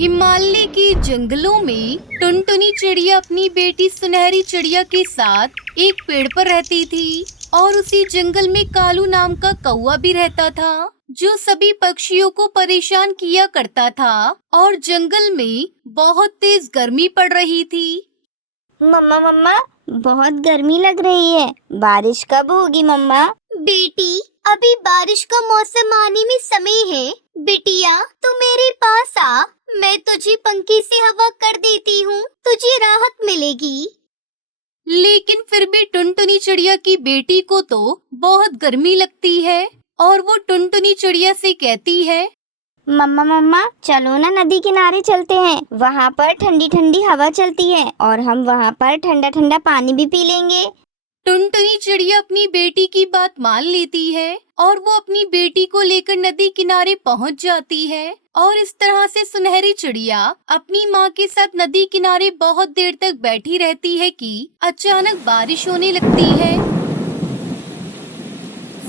हिमालय के जंगलों में टुनटुनी चिड़िया अपनी बेटी सुनहरी चिड़िया के साथ एक पेड़ पर रहती थी और उसी जंगल में कालू नाम का कौवा भी रहता था जो सभी पक्षियों को परेशान किया करता था। और जंगल में बहुत तेज गर्मी पड़ रही थी। मम्मा मम्मा, बहुत गर्मी लग रही है। बारिश कब होगी मम्मा? बेटी, अभी बारिश का मौसम आने में समय है। बिटिया, तू मेरे पास आ, मैं तुझे पंखे से हवा कर देती हूँ, तुझे राहत मिलेगी। लेकिन फिर भी टुनटुनी चिड़िया की बेटी को तो बहुत गर्मी लगती है और वो टुनटुनी चिड़िया से कहती है, मम्मा मम्मा, चलो ना नदी किनारे चलते हैं। वहाँ पर ठंडी ठंडी हवा चलती है और हम वहाँ पर ठंडा ठंडा पानी भी पी लेंगे। टुनटुनी चिड़िया अपनी बेटी की बात मान लेती है और वो अपनी बेटी को लेकर नदी किनारे पहुंच जाती है। और इस तरह से सुनहरी चिड़िया अपनी माँ के साथ नदी किनारे बहुत देर तक बैठी रहती है कि अचानक बारिश होने लगती है।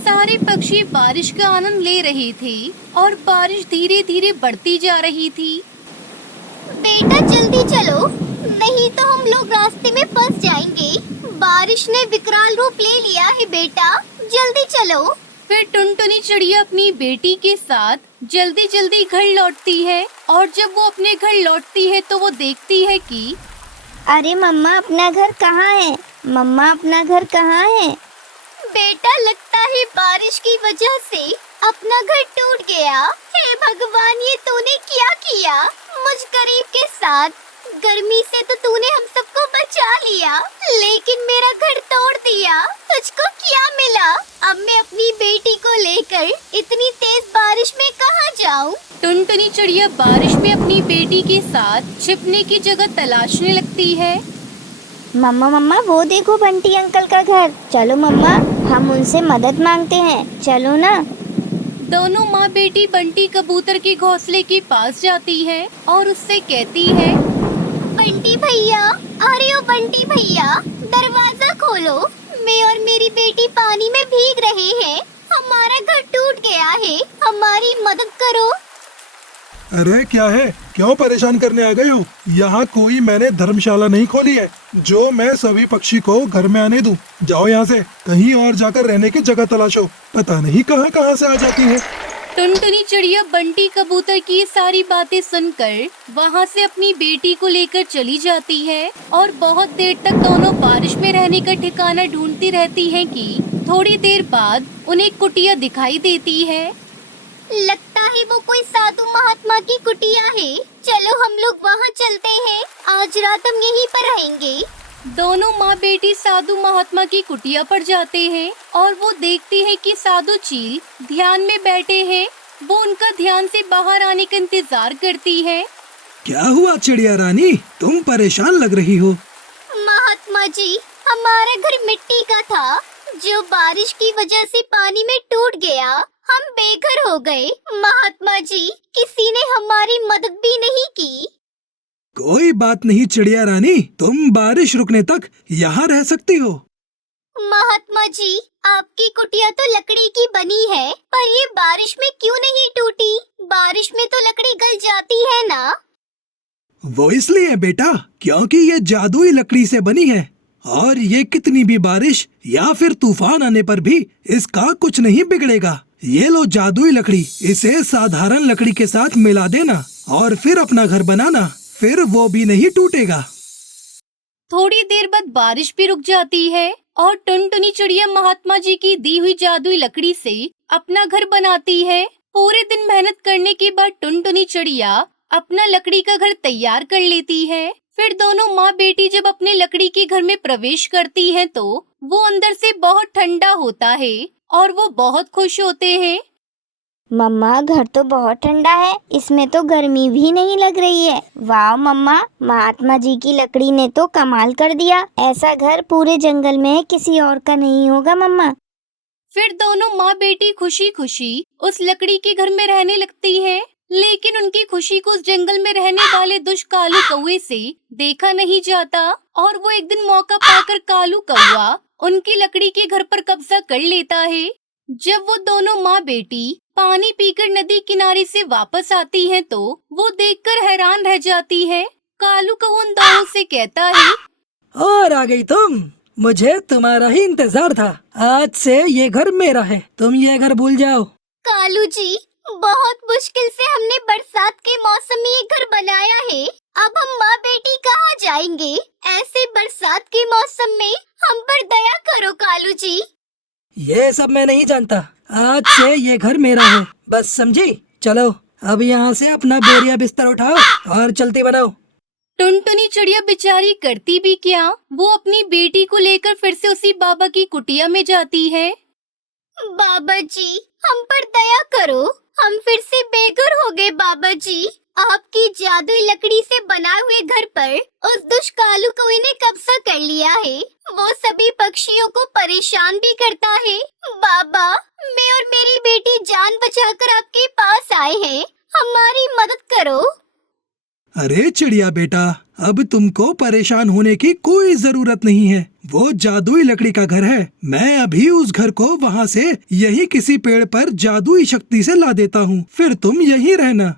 सारे पक्षी बारिश का आनंद ले रहे थे और बारिश धीरे धीरे बढ़ती जा रही थी। बेटा जल्दी चलो, नहीं तो हम लोग रास्ते में फंस जाएंगे। बारिश ने विकराल रूप ले लिया है बेटा, जल्दी चलो। फिर टुनटुनी चिड़िया अपनी बेटी के साथ जल्दी जल्दी घर लौटती है और जब वो अपने घर लौटती है तो वो देखती है कि अरे मम्मा, अपना घर कहाँ है? मम्मा, अपना घर कहाँ है? बेटा, लगता है बारिश की वजह से अपना घर टूट गया। हे भगवान, ये तूने क्या किया मुझ गरीब के साथ? गर्मी से तो तूने हम सबको बचा लिया, लेकिन मेरा घर तोड़ दिया। तुझको क्या मिला? अब मैं अपनी बेटी को लेकर इतनी तेज बारिश में कहाँ जाऊँ? टुनटुनी चिड़िया बारिश में अपनी बेटी के साथ छिपने की जगह तलाशने लगती है। मम्मा मम्मा, वो देखो बंटी अंकल का घर। चलो मम्मा, हम उनसे मदद मांगते हैं, चलो ना। दोनों माँ बेटी बंटी कबूतर के घोंसले के पास जाती है और उससे कहती है, बंटी भैया, अरे ओ बंटी भैया, दरवाजा खोलो। मैं और मेरी बेटी पानी में भीग रहे हैं। हमारा घर टूट गया है, हमारी मदद करो। अरे क्या है, क्यों परेशान करने आ गए हो? यहाँ कोई मैंने धर्मशाला नहीं खोली है जो मैं सभी पक्षी को घर में आने दूं। जाओ यहाँ से, कहीं और जाकर रहने की जगह तलाशो। पता नहीं कहाँ कहाँ से आ जाती है। टुनटुनी चिड़िया बंटी कबूतर की ये सारी बातें सुनकर वहाँ से अपनी बेटी को लेकर चली जाती है और बहुत देर तक दोनों बारिश में रहने का ठिकाना ढूंढती रहती हैं कि थोड़ी देर बाद उन्हें कुटिया दिखाई देती है। लगता है वो कोई साधु महात्मा की कुटिया है। चलो हम लोग वहाँ चलते हैं, आज रात हम यहीं पर रहेंगे। दोनों माँ बेटी साधु महात्मा की कुटिया पर जाते हैं और वो देखती है कि साधु चील ध्यान में बैठे हैं। वो उनका ध्यान से बाहर आने का इंतजार करती है। क्या हुआ चिड़िया रानी, तुम परेशान लग रही हो? महात्मा जी, हमारा घर मिट्टी का था जो बारिश की वजह से पानी में टूट गया। हम बेघर हो गए। महात्मा जी, किसी ने हमारी मदद भी नहीं की। कोई बात नहीं चिड़िया रानी, तुम बारिश रुकने तक यहाँ रह सकती हो। महात्मा जी, आपकी कुटिया तो लकड़ी की बनी है, पर ये बारिश में क्यों नहीं टूटी? बारिश में तो लकड़ी गल जाती है ना? वो इसलिए बेटा, क्योंकि ये जादुई लकड़ी से बनी है और ये कितनी भी बारिश या फिर तूफान आने पर भी इसका कुछ नहीं बिगड़ेगा। ये लो जादुई लकड़ी, इसे साधारण लकड़ी के साथ मिला देना और फिर अपना घर बनाना, फिर वो भी नहीं टूटेगा। थोड़ी देर बाद बारिश भी रुक जाती है और टुनटुनी चिड़िया महात्मा जी की दी हुई जादुई लकड़ी से अपना घर बनाती है। पूरे दिन मेहनत करने के बाद टुनटुनी चिड़िया अपना लकड़ी का घर तैयार कर लेती है। फिर दोनों माँ बेटी जब अपने लकड़ी के घर में प्रवेश करती हैं तो वो अंदर से बहुत ठंडा होता है और वो बहुत खुश होते हैं। मम्मा, घर तो बहुत ठंडा है, इसमें तो गर्मी भी नहीं लग रही है। वाह मम्मा, महात्मा जी की लकड़ी ने तो कमाल कर दिया। ऐसा घर पूरे जंगल में किसी और का नहीं होगा मम्मा। फिर दोनों माँ बेटी खुशी खुशी उस लकड़ी के घर में रहने लगती हैं। लेकिन उनकी खुशी को उस जंगल में रहने वाले दुष्ट कालू कौवे से देखा नहीं जाता और वो एक दिन मौका पाकर कालू कौवा उनकी लकड़ी के घर पर कब्जा कर लेता है। जब वो दोनों माँ बेटी पानी पीकर नदी किनारे से वापस आती हैं तो वो देखकर हैरान रह जाती है। कालू कौआ उन दोनों से कहता है, और आ गई तुम। मुझे तुम्हारा ही इंतजार था। आज से ये घर मेरा है, तुम ये घर भूल जाओ। कालू जी, बहुत मुश्किल से हमने बरसात के मौसम में ये घर बनाया है। अब हम माँ बेटी कहाँ जाएंगे? ऐसे बरसात के मौसम में हम पर दया करो कालू जी। ये सब मैं नहीं जानता। आज से ये घर मेरा है, बस समझी? चलो अब यहाँ से अपना बोरिया बिस्तर उठाओ और चलती बनाओ। टुनटुनी चिड़िया बेचारी करती भी क्या, वो अपनी बेटी को लेकर फिर से उसी बाबा की कुटिया में जाती है। बाबा जी, हम पर दया करो, हम फिर से बेघर हो गए। बाबा जी, आपकी जादुई लकड़ी से बनाए हुए घर पर उस दुष्ट कालू कौवे ने कब्जा कर लिया है। वो सभी पक्षियों को परेशान भी करता है। बाबा, मैं और मेरी बेटी जान बचाकर आपके पास आए हैं, हमारी मदद करो। अरे चिड़िया बेटा, अब तुमको परेशान होने की कोई जरूरत नहीं है। वो जादुई लकड़ी का घर है। मैं अभी उस घर को वहाँ से यही किसी पेड़ पर जादुई शक्ति से ला देता हूँ, फिर तुम यहीं रहना।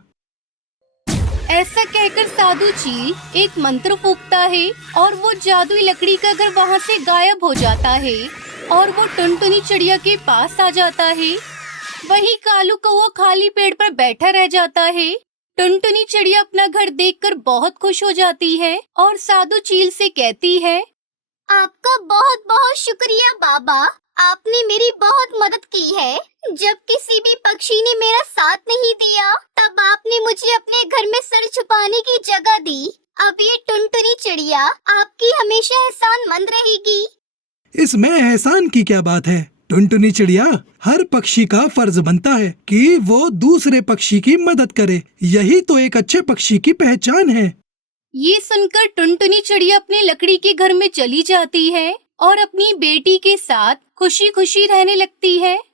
ऐसा कहकर साधु चील एक मंत्र फूंकता है और वो जादुई लकड़ी का घर वहाँ से गायब हो जाता है और वो टुनटुनी चिड़िया के पास आ जाता है। वहीं कालू कौवा खाली पेड़ पर बैठा रह जाता है। टुनटुनी चिड़िया अपना घर देखकर बहुत खुश हो जाती है और साधु चील से कहती है, आपका बहुत बहुत शुक्रिया बाबा, आपने मेरी बहुत मदद की है। जब किसी भी पक्षी ने मेरा साथ नहीं दिया, तब आपने मुझे अपने घर में सर छुपाने की जगह दी। अब ये टुनटुनी चिड़िया आपकी हमेशा एहसानमंद रहेगी। इसमें एहसान की क्या बात है टुनटुनी चिड़िया? हर पक्षी का फर्ज बनता है कि वो दूसरे पक्षी की मदद करे। यही तो एक अच्छे पक्षी की पहचान है। ये सुनकर टुनटुनी चिड़िया अपने लकड़ी के घर में चली जाती है और अपनी बेटी के साथ खुशी खुशी रहने लगती है।